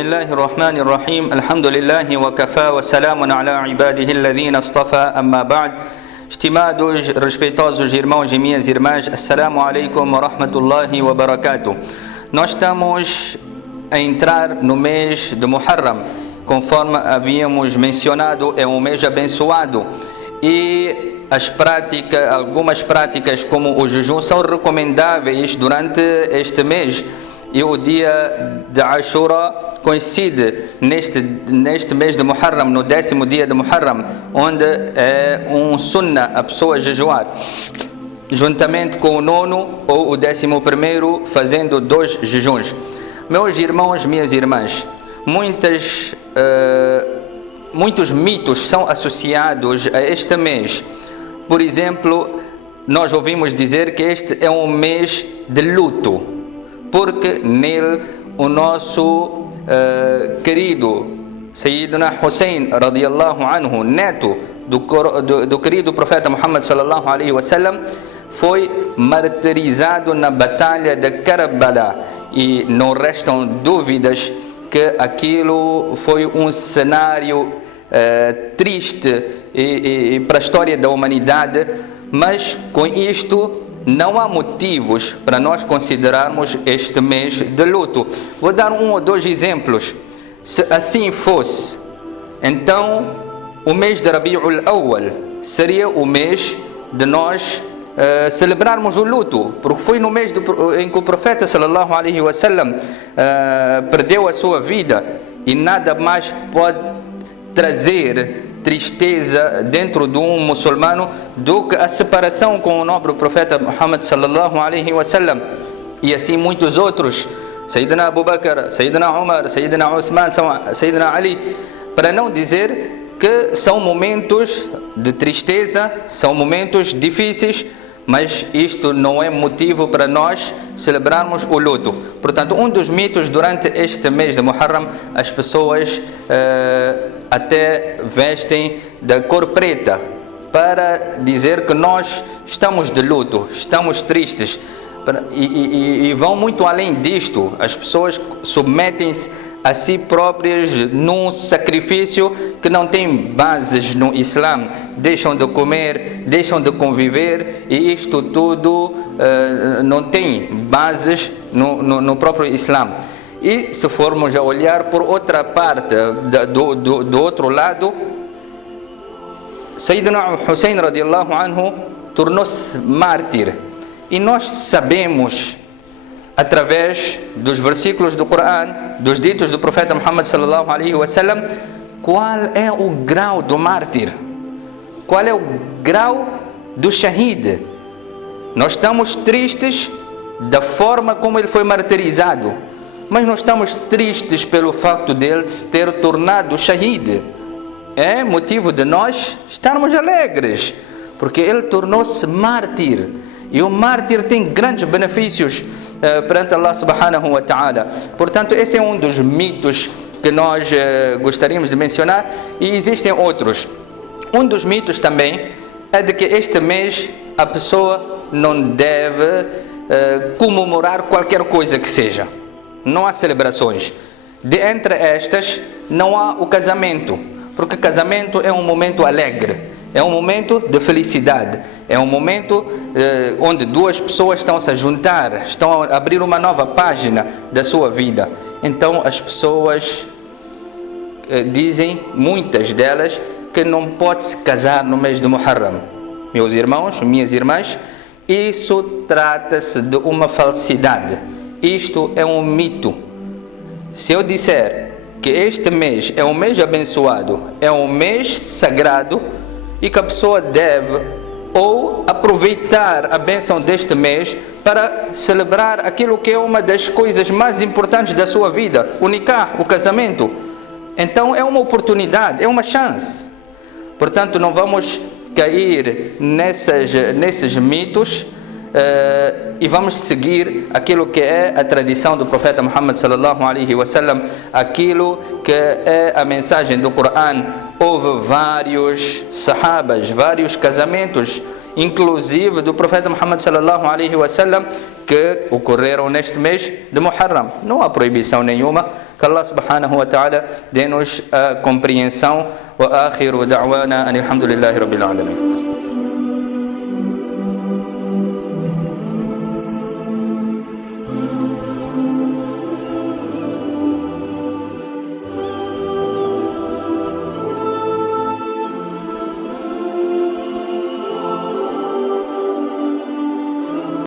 بسم الله الرحمن الرحيم الحمد لله وكفى وسلام على عباده الذين اصطفى أما بعد. Estimados, respeitosos irmãos e minhas irmãs, Assalamu alaikum wa rahmatullahi wa barakatuh. Nós estamos a entrar no mês de Muharram. Conforme havíamos mencionado, é um mês abençoado e algumas práticas como o jejum são recomendáveis durante este mês. E o dia de Ashura coincide neste mês de Muharram, no 10º dia de Muharram, onde é um sunnah a pessoa jejuar, juntamente com o 9º ou o 11º, fazendo 2 jejuns. Meus irmãos, minhas irmãs, muitos mitos são associados a este mês. Por exemplo, nós ouvimos dizer que este é um mês de luto, porque nele o nosso querido Sayyidina Hussein radiyallahu anhu, neto do querido profeta Muhammad sallallahu alaihi wasallam, foi martirizado na batalha de Karbala, e não restam dúvidas que aquilo foi um cenário triste e para a história da humanidade, mas com isto não há motivos para nós considerarmos este mês de luto. Vou dar 1 ou 2 exemplos. Se assim fosse, então o mês de Rabi'ul Awwal seria o mês de nós celebrarmos o luto, porque foi no mês em que o profeta sallallahu alaihi wasallam perdeu a sua vida, e nada mais pode trazer tristeza dentro de um muçulmano do que a separação com o nobre profeta Muhammad sallallahu alaihi wasallam. E assim muitos outros, Sayyidina Abu Bakr, Sayyidina Umar, Sayyidina Uthman, Sayyidina Ali, para não dizer que são momentos de tristeza, são momentos difíceis, mas isto não é motivo para nós celebrarmos o luto. Portanto, um dos mitos durante este mês de Muharram, as pessoas até vestem da cor preta para dizer que nós estamos de luto, estamos tristes, e vão muito além disto. As pessoas submetem-se a si próprias num sacrifício que não tem bases no Islã. Deixam de comer, deixam de conviver, e isto tudo não tem bases no próprio Islã. E se formos a olhar por outra parte, do outro lado, Sayyidina Hussein radiyallahu anhu tornou-se mártir, e nós sabemos, através dos versículos do Corão, dos ditos do profeta Muhammad sallallahu alaihi wasallam, qual é o grau do mártir, qual é o grau do shahid. Nós estamos tristes da forma como ele foi martirizado, mas nós estamos tristes pelo facto de ele se ter tornado shahid. É motivo de nós estarmos alegres, porque ele tornou-se mártir, e o mártir tem grandes benefícios perante Allah subhanahu wa ta'ala. Portanto, esse é um dos mitos que nós gostaríamos de mencionar, e existem outros. Um dos mitos também é de que este mês a pessoa não deve comemorar qualquer coisa que seja. Não há celebrações. De entre estas, não há o casamento, porque casamento é um momento alegre, é um momento de felicidade, é um momento onde duas pessoas estão a se juntar, estão a abrir uma nova página da sua vida. Então as pessoas dizem, muitas delas, que não pode se casar no mês de Muharram. Meus irmãos, minhas irmãs, isso trata-se de uma falsidade. Isto é um mito. Se eu disser que este mês é um mês abençoado, é um mês sagrado, e que a pessoa deve ou aproveitar a bênção deste mês para celebrar aquilo que é uma das coisas mais importantes da sua vida, o nikah, o casamento, então é uma oportunidade, é uma chance. Portanto, não vamos cair nesses mitos, e vamos seguir aquilo que é a tradição do profeta Muhammad sallallahu alaihi wasallam, aquilo que é a mensagem do Corão. Houve vários sahabas, vários casamentos inclusive do profeta Muhammad sallallahu alaihi wasallam, que ocorreram neste mês de Muharram. Não há proibição nenhuma. Que Allah subhanahu wa ta'ala dê-nos a compreensão. Wa akhiru da'wana anil hamdulillahi rabbil alamin.